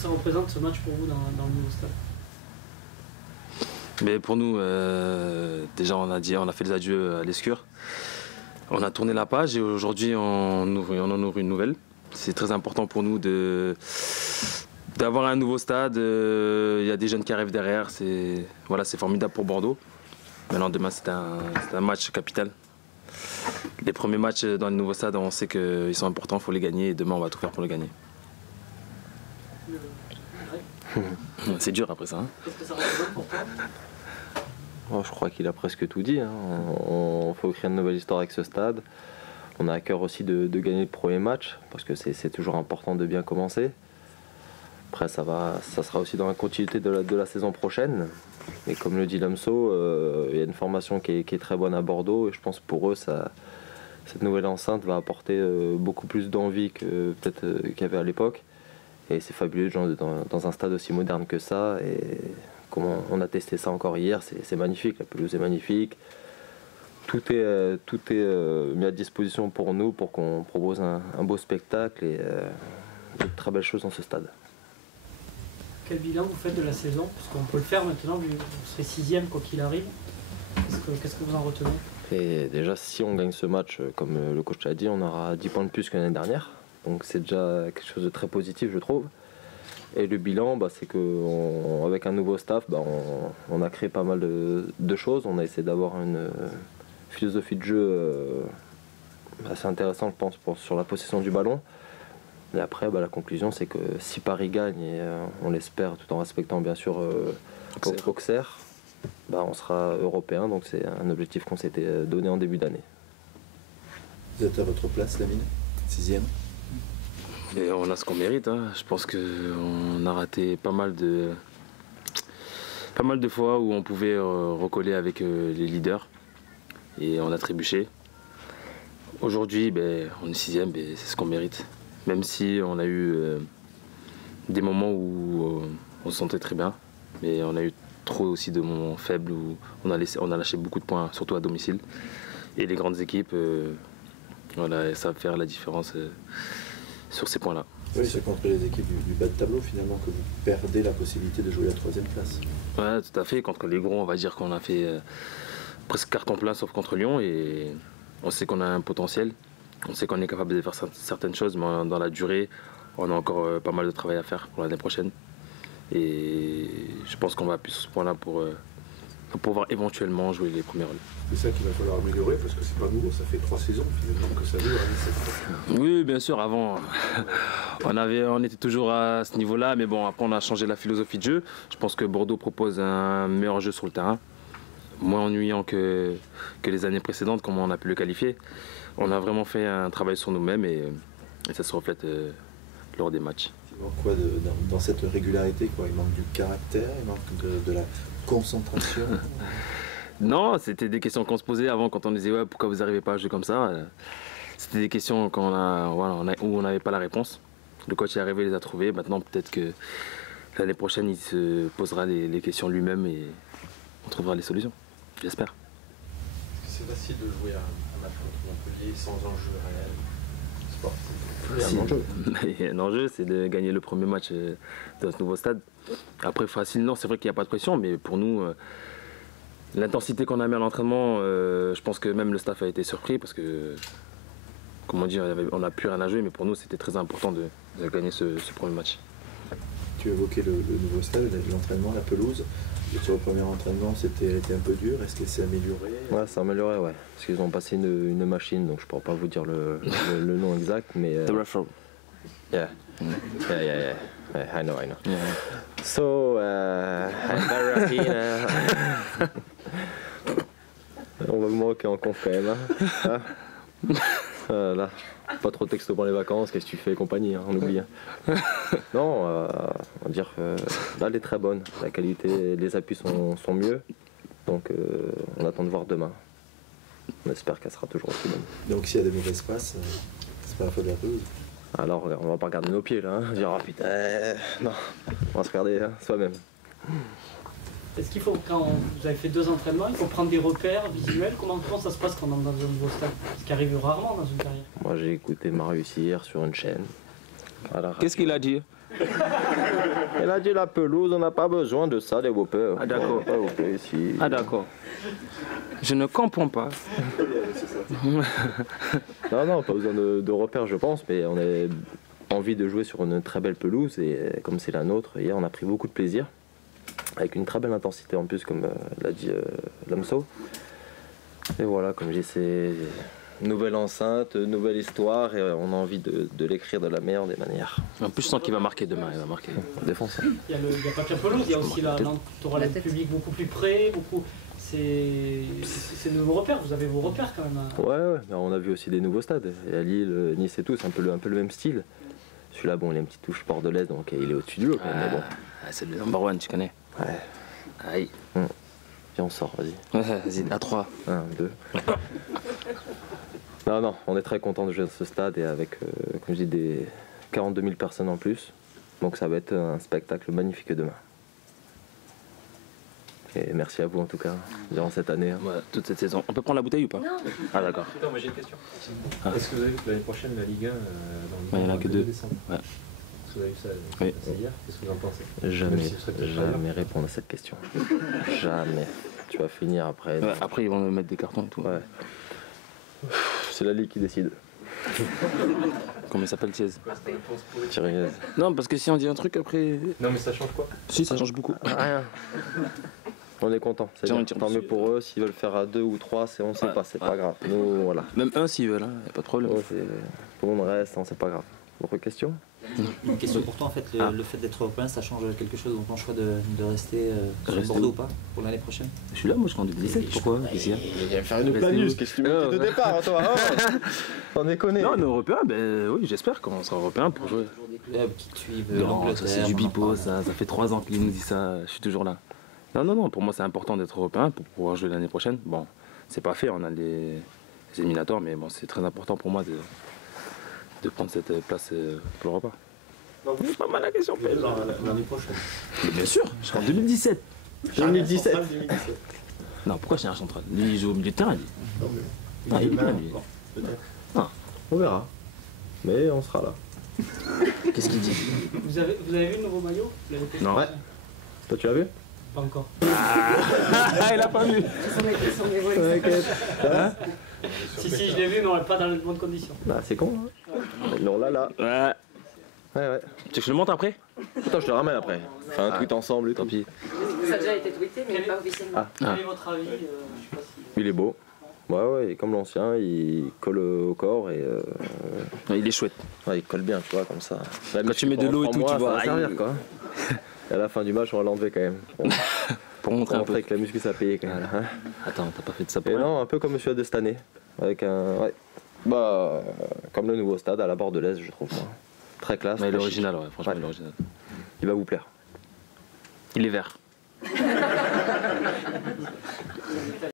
ça représente ce match pour vous dans le nouveau stade? Mais pour nous, déjà on a fait les adieux à l'Escure. On a tourné la page et aujourd'hui on en ouvre une nouvelle. C'est très important pour nous d'avoir un nouveau stade. Il y a des jeunes qui arrivent derrière. C'est formidable pour Bordeaux. Maintenant demain c'est un match capital. Les premiers matchs dans le nouveau stade, on sait qu'ils sont importants, il faut les gagner et demain on va tout faire pour les gagner. C'est dur après ça. Hein. Qu'est-ce que ça représente pour toi? Oh, je crois qu'il a presque tout dit. Hein. On faut écrire une nouvelle histoire avec ce stade. On a à cœur aussi de gagner le premier match parce que c'est toujours important de bien commencer. Après ça sera aussi dans la continuité de la saison prochaine. Et comme le dit Lamso, il y a une formation qui est très bonne à Bordeaux et je pense pour eux cette nouvelle enceinte va apporter beaucoup plus d'envie que peut-être qu'il y avait à l'époque. Et c'est fabuleux dans un stade aussi moderne que ça. Et comme on a testé ça encore hier, c'est magnifique. La pelouse est magnifique. Tout est mis à disposition pour nous pour qu'on propose un beau spectacle et de très belles choses dans ce stade. Quel bilan vous faites de la saison? Parce qu'on peut le faire maintenant, vous serez 6e quoi qu'il arrive. Qu'est-ce que vous en retenez? Et déjà, si on gagne ce match, comme le coach l'a dit, on aura 10 points de plus que l'année dernière. Donc c'est déjà quelque chose de très positif, je trouve. Et le bilan, c'est qu'avec un nouveau staff, on a créé pas mal de choses. On a essayé d'avoir une philosophie de jeu assez intéressante, je pense, sur la possession du ballon. Et après, la conclusion, c'est que si Paris gagne, et on l'espère tout en respectant bien sûr Auxerre, on sera européen. Donc c'est un objectif qu'on s'était donné en début d'année. Vous êtes à votre place, Lamine? 6e? Et on a ce qu'on mérite. Hein. Je pense qu'on a raté pas mal de fois où on pouvait recoller avec les leaders. Et on a trébuché. Aujourd'hui, on est 6e, c'est ce qu'on mérite. Même si on a eu des moments où on se sentait très bien. Mais on a eu trop aussi de moments faibles où on a lâché beaucoup de points, surtout à domicile. Et les grandes équipes, ça va faire la différence sur ces points-là. Oui, c'est contre les équipes du bas de tableau finalement que vous perdez la possibilité de jouer la 3e place. Ouais, tout à fait. Contre les gros, on va dire qu'on a fait presque carton plein sauf contre Lyon et on sait qu'on a un potentiel. On sait qu'on est capable de faire certaines choses, mais dans la durée, on a encore pas mal de travail à faire pour l'année prochaine. Et je pense qu'on va appuyer sur ce point-là pour pouvoir éventuellement jouer les premiers rôles. C'est ça qu'il va falloir améliorer parce que c'est pas nouveau, ça fait 3 saisons finalement que ça dure. Oui, bien sûr, avant on était toujours à ce niveau-là, mais bon, après on a changé la philosophie de jeu. Je pense que Bordeaux propose un meilleur jeu sur le terrain, moins ennuyant que les années précédentes, comme on a pu le qualifier. On a vraiment fait un travail sur nous-mêmes et ça se reflète lors des matchs. Il manque quoi dans cette régularité quoi? Il manque du caractère, il manque de la concentration. Non, c'était des questions qu'on se posait avant quand on disait ouais, pourquoi vous n'arrivez pas à jouer comme ça. C'était des questions où on n'avait pas la réponse. Le coach est arrivé, il les a trouvées. Maintenant peut-être que l'année prochaine il se posera les questions lui-même et on trouvera les solutions. J'espère. C'est facile de jouer un match contre Montpellier sans enjeu réel sportif. Il y a un enjeu, c'est de gagner le premier match dans ce nouveau stade. Après, facile, non, c'est vrai qu'il n'y a pas de pression, mais pour nous, l'intensité qu'on a mis à l'entraînement, je pense que même le staff a été surpris parce que, comment dire, on n'a plus rien à jouer, mais pour nous, c'était très important de gagner ce premier match. Tu évoquais le nouveau stade, l'entraînement, la pelouse. Sur le premier entraînement, c'était un peu dur. Est-ce que c'est amélioré? Ouais, c'est amélioré, ouais. Parce qu'ils ont passé une machine, donc je ne pourrais pas vous dire le nom exact, mais... The referral. Yeah. Yeah. I know. Yeah. So, I'm very happy. On va me manquer en conf quand même. Hein. Là, pas trop de texto pour les vacances, qu'est-ce que tu fais et compagnie, hein, on oublie. Non, on va dire que là, elle est très bonne. La qualité, les appuis sont mieux. Donc, on attend de voir demain. On espère qu'elle sera toujours aussi bonne. Donc, s'il y a des mauvaises passes, c'est pas la faute de la pelouse. Alors, on va pas regarder nos pieds là. Hein. Dire, oh putain, non, on va se regarder hein, soi-même. Est-ce qu'il faut, quand vous avez fait 2 entraînements, il faut prendre des repères visuels? Comment ça se passe quand on est dans un nouveau stade? Ce qui arrive rarement dans une carrière. Moi j'ai écouté Marius hier sur une chaîne. Qu'est-ce qu'il a dit? Il a dit la pelouse, on n'a pas besoin de ça, des whoppers. Ah, d'accord. Pas whoppers ici. Ah d'accord. Je ne comprends pas. Non, pas besoin de repères, je pense, mais on a envie de jouer sur une très belle pelouse et comme c'est la nôtre, hier on a pris beaucoup de plaisir, avec une très belle intensité en plus, comme l'a dit Lamso. Et voilà, comme j'ai ces nouvelle enceinte, nouvelle histoire, et on a envie de l'écrire de la meilleure des manières. En plus, je sens qu'il va marquer demain. Il va marquer. Défense. Il y a pas que la pelouse, il y a aussi t'auras le public beaucoup plus près, c'est de nouveaux repères, vous avez vos repères quand même. Ouais, mais on a vu aussi des nouveaux stades. Et à Lille, Nice et tout, c'est un peu le même style. Celui-là, bon, il a une petite touche bordelaise, donc il est au-dessus du lot. Mais bon. C'est le number one, tu connais. Ouais. Aïe. Viens, on sort, vas-y. Ouais, vas-y, à 3. 1, 2. Non, on est très content de jouer dans ce stade et avec, comme je dis, des 42 000 personnes en plus. Donc ça va être un spectacle magnifique demain. Et merci à vous en tout cas, durant cette année. Ouais, toute cette saison. On peut prendre la bouteille ou pas? Non. Ah d'accord. Attends, moi j'ai une question. Ah. Est-ce que vous avez vu que l'année prochaine la Ligue 1 Il n'y en a que 2. décembre? Ouais. Est-ce que vous avez vu ça Oui. hier? Qu'est-ce que vous en pensez? Jamais répondre à cette question. Jamais. Tu vas finir après. Ouais, après, ils vont me mettre des cartons et tout. Ouais. C'est la Ligue qui décide. Comment il s'appelle, Thiez? Thierry. Non, parce que si on dit un truc après. Non, mais ça change quoi? Si, ça change beaucoup. Rien. On est content. Tiens, Tant mieux pour eux. S'ils veulent faire à 2 ou 3, on sait pas, c'est pas grave. Nous, voilà. Même un s'ils veulent, il n'y a pas de problème. Tout le monde reste, c'est pas grave. Autre question? Une question pour toi, en fait, le fait d'être européen, ça change quelque chose dans ton choix de rester sur Bordeaux ou pas pour l'année prochaine? Je suis là, moi, je suis en 2017. Pourquoi? Ici, Il vient faire une planus. Qu'est-ce que tu mets de départ, toi? T'en déconnes. Non, on est européen, ben oui, j'espère qu'on sera européen pour jouer. Toujours des clubs qui te suivent Non, ça l'Angleterre. c'est du on en bipo, parle. ça fait 3 ans qu'il nous dit ça, je suis toujours là. Non, pour moi c'est important d'être européen pour pouvoir jouer l'année prochaine. Bon, c'est pas fait, on a les éliminatoires, mais bon, c'est très important pour moi de prendre cette place pour l'Europe. C'est pas mal la question, L'année prochaine. mais bien sûr, je serai en 2017. 2017. Non, pourquoi je suis un central? Lui, il joue au milieu de terrain, lui. Ah, il est bien, lui. Peut-être. On verra. Mais on sera là. Qu'est-ce qu'il dit? Vous avez vu le nouveau maillot? Vous l'avez testé? Non. Ouais. Toi, tu l'as vu? Pas encore. Ah, il a pas vu. Si, je l'ai vu, mais on n'est pas dans les bonnes conditions. Bah, c'est con, hein? Non, là. Ouais. Ouais. Tu veux que je le montre après? Attends, je te le ramène après. Enfin, un tweet ensemble et Tant tout. pis. Ça a déjà été tweeté, mais pas officiellement. Quel est votre avis? Je sais pas si... Il est beau. Ouais, il est comme l'ancien, il colle au corps et Il est chouette. ouais, il colle bien, tu vois, comme ça. La Quand muscu tu mets de pendant l'eau et 3 tout, tu mois, vois, ça va servir, aïe. quoi. Et à la fin du match, on va l'enlever quand même. Pour montrer un peu. Montrer que la muscu, ça paye quand même. Hein. Attends, t'as pas fait de ça pour Et rien. non, un peu comme celui de cette année. Avec un. Ouais. Bah, comme le nouveau stade à la bordelaise, je trouve. Moi. Très classe. Mais il est très original, chic. ouais, franchement, Ouais. il est original. Il va vous plaire. Il est vert.